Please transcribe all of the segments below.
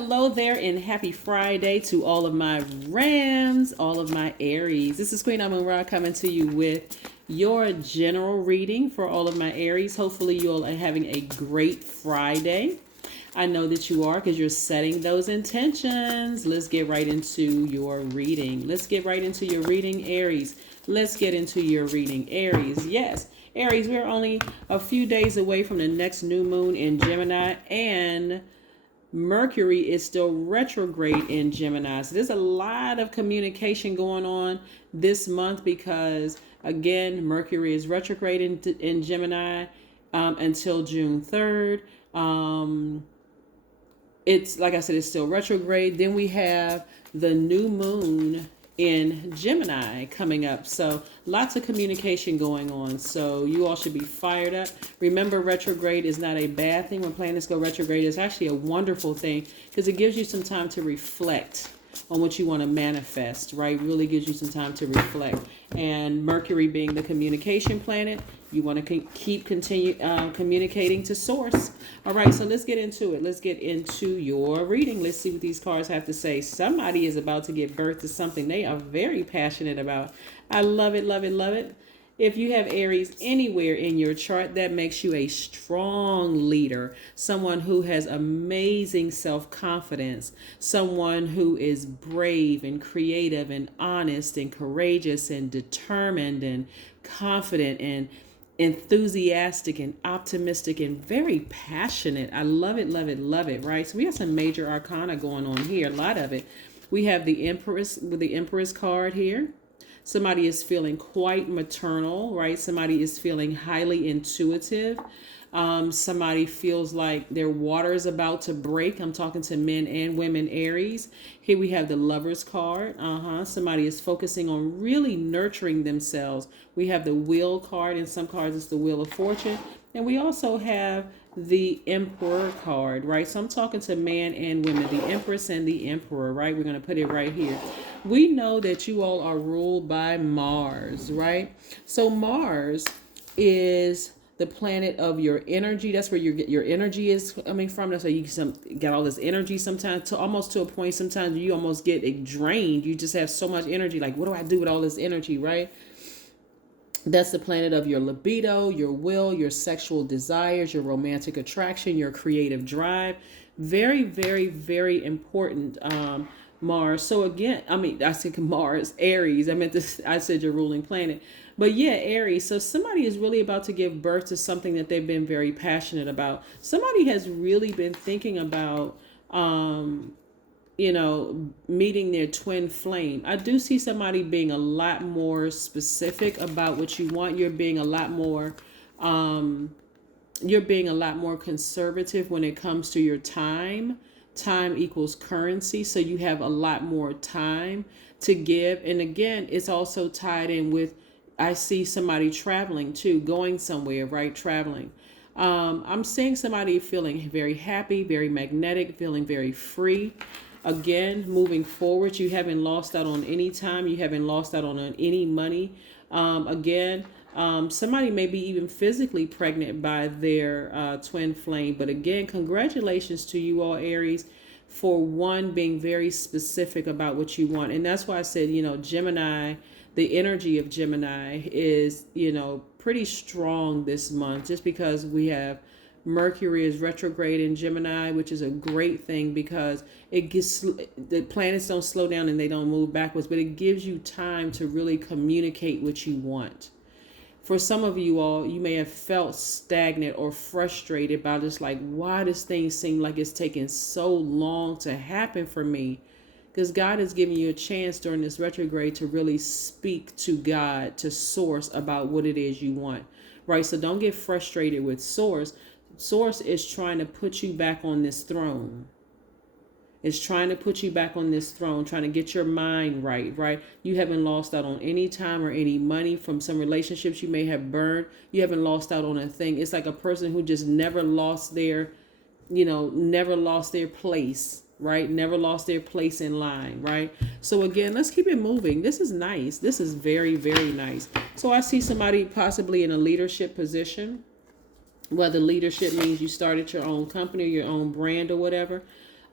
hello there, and happy Friday to all of my Rams, all of my Aries. This is Queen Amun Ra coming to you with your general reading for all of my Aries. Hopefully you all are having a great Friday. I know that you are, because you're setting those intentions. Let's get right into your reading. Let's get right into your reading, Aries. Let's get into your reading, Aries. Yes, Aries, we're only a few days away from the next new moon in Gemini, and Mercury is still retrograde in Gemini. So there's a lot of communication going on this month because, again, Mercury is retrograde in Gemini until June 3rd. It's, like I said, it's still retrograde. Then we have the new moon in Gemini coming up. So lots of communication going on. So you all should be fired up. Remember, retrograde is not a bad thing. When planets go retrograde, it's actually a wonderful thing because it gives you some time to reflect on what you want to manifest, right? Really gives you some time to reflect. And Mercury being the communication planet, you want to continue communicating to source. All right, so let's get into it. Let's get into your reading. Let's see what these cards have to say. Somebody is about to give birth to something they are very passionate about. I love it, love it, love it. If you have Aries anywhere in your chart, that makes you a strong leader, someone who has amazing self-confidence, someone who is brave and creative and honest and courageous and determined and confident and enthusiastic and optimistic and very passionate. I love it, love it, love it, right? So we have some major arcana going on here, a lot of it. We have the Empress with the Empress card here. Somebody is feeling quite maternal, right? Somebody is feeling highly intuitive. Somebody feels like their water is about to break. I'm talking to men and women, Aries. Here we have the Lovers card. Somebody is focusing on really nurturing themselves. We have the Wheel card. In some cards, it's the Wheel of Fortune. And we also have the Emperor card, right? So I'm talking to man and women, the Empress and the Emperor, right? We're going to put it right here. We know that you all are ruled by Mars, right? So Mars is the planet of your energy. That's where your energy is coming from. That's why you get all this energy sometimes, to almost to a point sometimes you almost get drained. You just have so much energy. Like, what do I do with all this energy, right? That's the planet of your libido, your will, your sexual desires, your romantic attraction, your creative drive. Very, very, very important, Mars. So again, I said Mars, Aries. I said your ruling planet. But yeah, Aries. So somebody is really about to give birth to something that they've been very passionate about. Somebody has really been thinking about, meeting their twin flame. I do see somebody being a lot more specific about what you want. You're being a lot more conservative when it comes to your time. Time equals currency. So you have a lot more time to give. And again, it's also tied in with, I see somebody traveling too, going somewhere, right? Traveling. I'm seeing somebody feeling very happy, very magnetic, feeling very free. Again, moving forward, you haven't lost out on any time. You haven't lost out on any money. Somebody may be even physically pregnant by their twin flame. But again, congratulations to you all, Aries, for one, being very specific about what you want. And that's why I said, Gemini, the energy of Gemini is, pretty strong this month, just because we have Mercury is retrograde in Gemini, which is a great thing because the planets don't slow down and they don't move backwards, but it gives you time to really communicate what you want. For some of you all, you may have felt stagnant or frustrated by just like, why does things seem like it's taking so long to happen for me? Because God is giving you a chance during this retrograde to really speak to God, to source about what it is you want, right? So don't get frustrated with source. Source is trying to put you back on this throne. It's trying to put you back on this throne, trying to get your mind right, right? You haven't lost out on any time or any money from some relationships you may have burned. You haven't lost out on a thing. It's like a person who just never lost their place, right? Never lost their place in line, right? So again, let's keep it moving. This is nice. This is very, very nice. So I see somebody possibly in a leadership position, whether leadership means you started your own company or your own brand or whatever.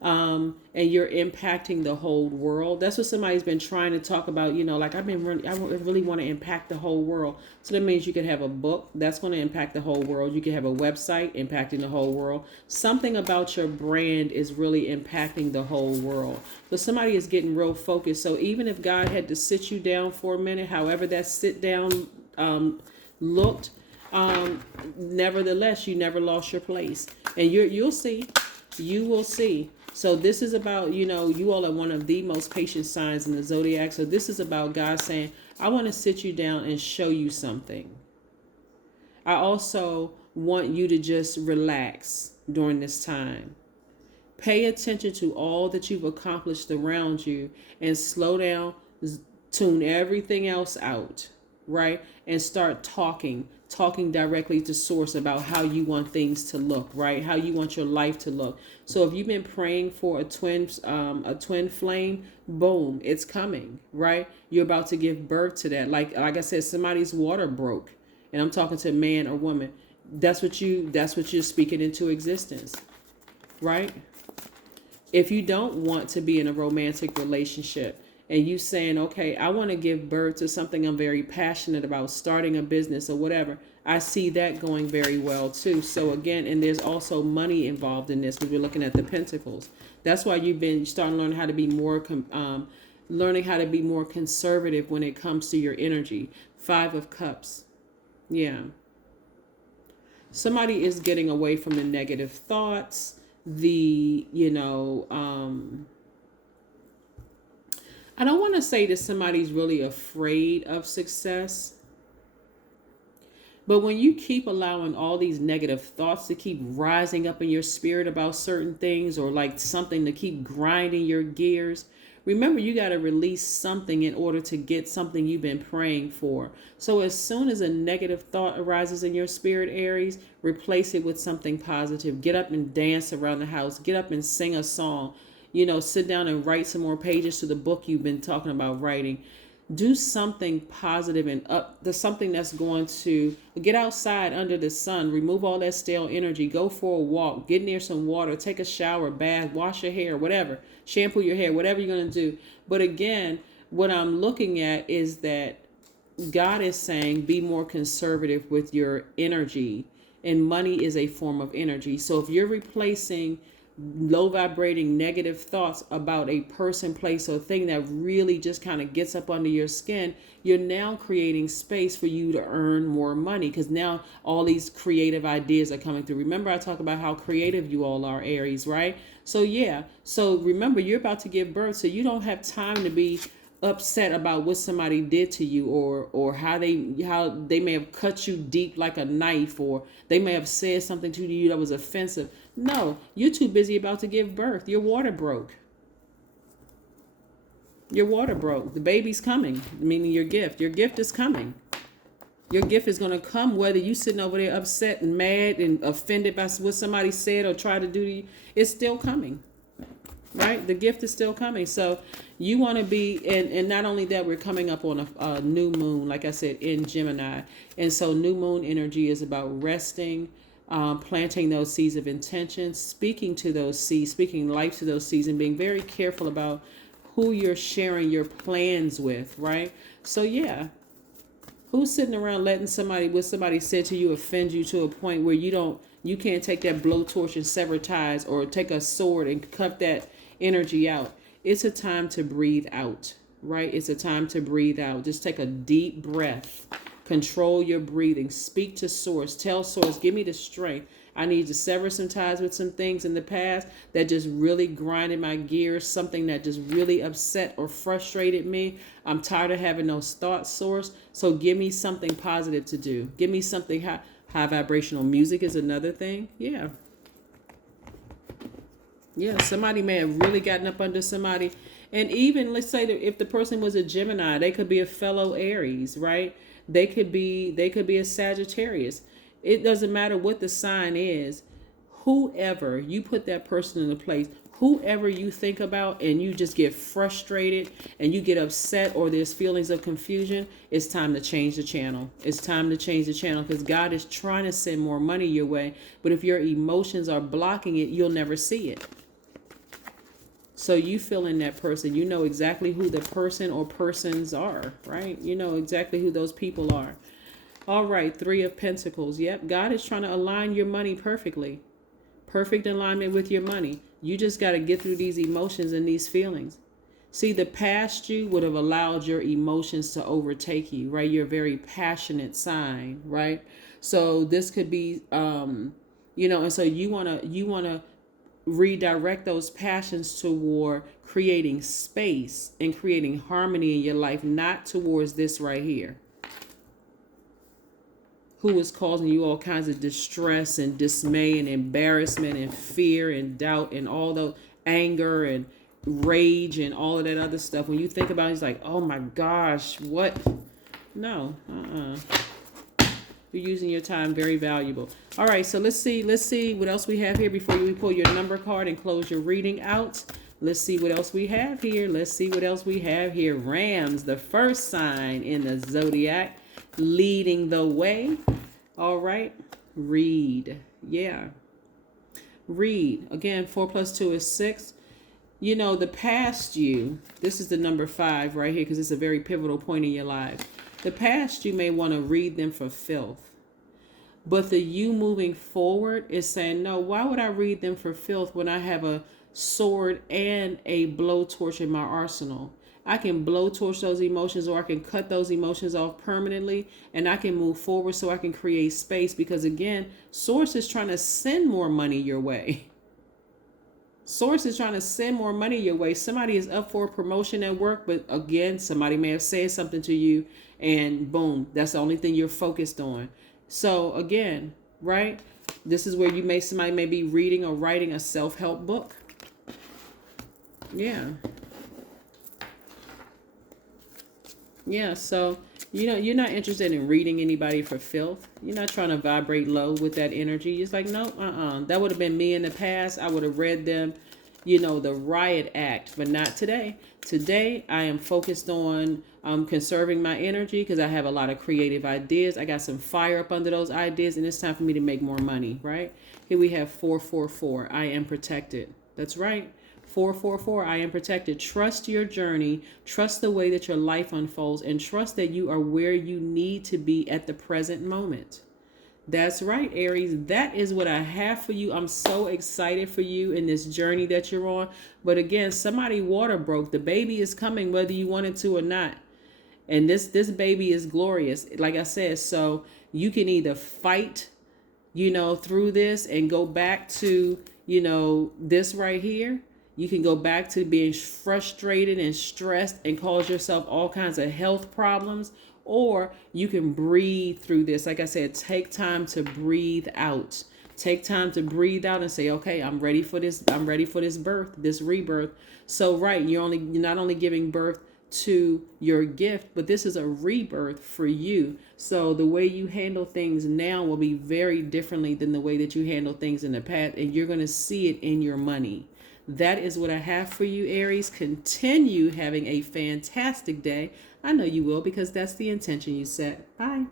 and you're impacting the whole world. That's what somebody's been trying to talk about. Like I really want to impact the whole world. So that means you could have a book that's going to impact the whole world. You could have a website impacting the whole world. Something about your brand is really impacting the whole world. So somebody is getting real focused. So even if God had to sit you down for a minute, however that sit down looked, nevertheless, you never lost your place. And you'll see. You will see. So this is about, you all are one of the most patient signs in the Zodiac. So this is about God saying, I want to sit you down and show you something. I also want you to just relax during this time. Pay attention to all that you've accomplished around you and slow down, tune everything else out, right? And start talking directly to source about how you want things to look, right? How you want your life to look. So if you've been praying for a twin flame, boom, it's coming, right? You're about to give birth to that. Like I said, somebody's water broke, and I'm talking to a man or woman. That's what you're speaking into existence, right? If you don't want to be in a romantic relationship, and you saying, okay, I want to give birth to something I'm very passionate about, starting a business or whatever, I see that going very well too. So again, and there's also money involved in this because we're looking at the pentacles. That's why you've been starting to learn how to be more, conservative when it comes to your energy. 5 of Cups. Yeah. Somebody is getting away from the negative thoughts, I don't want to say that somebody's really afraid of success, but when you keep allowing all these negative thoughts to keep rising up in your spirit about certain things, or like something to keep grinding your gears, remember you got to release something in order to get something you've been praying for. So as soon as a negative thought arises in your spirit, Aries, replace it with something positive. Get up and dance around the house. Get up and sing a song. Sit down and write some more pages to the book you've been talking about writing. Do something positive and something that's going to get outside under the sun, remove all that stale energy, go for a walk, get near some water, take a shower, bath, wash your hair, whatever, shampoo your hair, whatever you're going to do. But again, what I'm looking at is that God is saying be more conservative with your energy, and money is a form of energy. So if you're replacing low vibrating negative thoughts about a person, place, or thing that really just kind of gets up under your skin, you're now creating space for you to earn more money, because now all these creative ideas are coming through. Remember, I talk about how creative you all are, Aries, right? So yeah, so remember, you're about to give birth, so you don't have time to be upset about what somebody did to you, or how they may have cut you deep like a knife, or they may have said something to you that was offensive. No, you're too busy about to give birth. Your water broke. Your water broke. The baby's coming, meaning your gift. Your gift is coming. Your gift is going to come whether you sitting over there upset and mad and offended by what somebody said or tried to do to you. It's still coming. Right? The gift is still coming. So you want to be, and not only that, we're coming up on a new moon, like I said, in Gemini. And so new moon energy is about resting, planting those seeds of intention, speaking to those seeds, speaking life to those seeds, and being very careful about who you're sharing your plans with, right? So yeah, who's sitting around letting what somebody said to you offend you to a point where you can't take that blowtorch and sever ties, or take a sword and cut that energy out? It's a time to breathe out, right? It's a time to breathe out. Just take a deep breath. Control your breathing. Speak to source. Tell source, give me the strength. I need to sever some ties with some things in the past that just really grinded my gears, something that just really upset or frustrated me. I'm tired of having those thoughts, source. So give me something positive to do. Give me something high vibrational. Music is another thing. Yeah. Yeah, somebody may have really gotten up under somebody. And even, let's say that if the person was a Gemini, they could be a fellow Aries, right? They could be a Sagittarius. It doesn't matter what the sign is. Whoever you put that person in a place, whoever you think about, and you just get frustrated and you get upset, or there's feelings of confusion, it's time to change the channel. It's time to change the channel, because God is trying to send more money your way. But if your emotions are blocking it, you'll never see it. So you feel in that person. You know exactly who the person or persons are, right? You know exactly who those people are. All right, Three of Pentacles. Yep, God is trying to align your money perfectly. Perfect alignment with your money. You just got to get through these emotions and these feelings. See, the past you would have allowed your emotions to overtake you, right? You're a very passionate sign, right? So this could be, and so you wanna redirect those passions toward creating space and creating harmony in your life, not towards this right here, who is causing you all kinds of distress and dismay and embarrassment and fear and doubt and all the anger and rage and all of that other stuff. When you think about it, it's like, oh my gosh, what? No, You're using your time very valuable. All right, so let's see what else we have here before we pull your number card and close your reading out. Let's see what else we have here. Rams, the first sign in the Zodiac, leading the way. All right, read. Yeah, read. Again, 4 + 2 is 6. You know, the past you, this is the number 5 right here because it's a very pivotal point in your life. The past you may want to read them for filth. But the you moving forward is saying, no, why would I read them for filth when I have a sword and a blowtorch in my arsenal? I can blowtorch those emotions, or I can cut those emotions off permanently, and I can move forward so I can create space. Because again, Source is trying to send more money your way. Source is trying to send more money your way. Somebody is up for a promotion at work, but again, somebody may have said something to you and boom, that's the only thing you're focused on. So again, right? This is where somebody may be reading or writing a self-help book. Yeah. Yeah, so you're not interested in reading anybody for filth. You're not trying to vibrate low with that energy. You're just like, no, that would have been me in the past. I would have read them, the riot act, but not today. Today, I am focused on conserving my energy because I have a lot of creative ideas. I got some fire up under those ideas, and it's time for me to make more money, right? Here we have 444. I am protected. That's right. 444, I am protected. Trust your journey. Trust the way that your life unfolds, and trust that you are where you need to be at the present moment. That's right, Aries. That is what I have for you. I'm so excited for you in this journey that you're on. But again, somebody water broke. The baby is coming whether you want it to or not. And this baby is glorious. Like I said, so you can either fight, through this and go back to, this right here. You can go back to being frustrated and stressed and cause yourself all kinds of health problems. Or you can breathe through this. Like I said, take time to breathe out. Take time to breathe out and say, okay, I'm ready for this. I'm ready for this birth, this rebirth. So, right, you're not only giving birth to your gift, but this is a rebirth for you. So the way you handle things now will be very differently than the way that you handle things in the past. And you're going to see it in your money. That is what I have for you, Aries. Continue having a fantastic day. I know you will because that's the intention you set. Bye.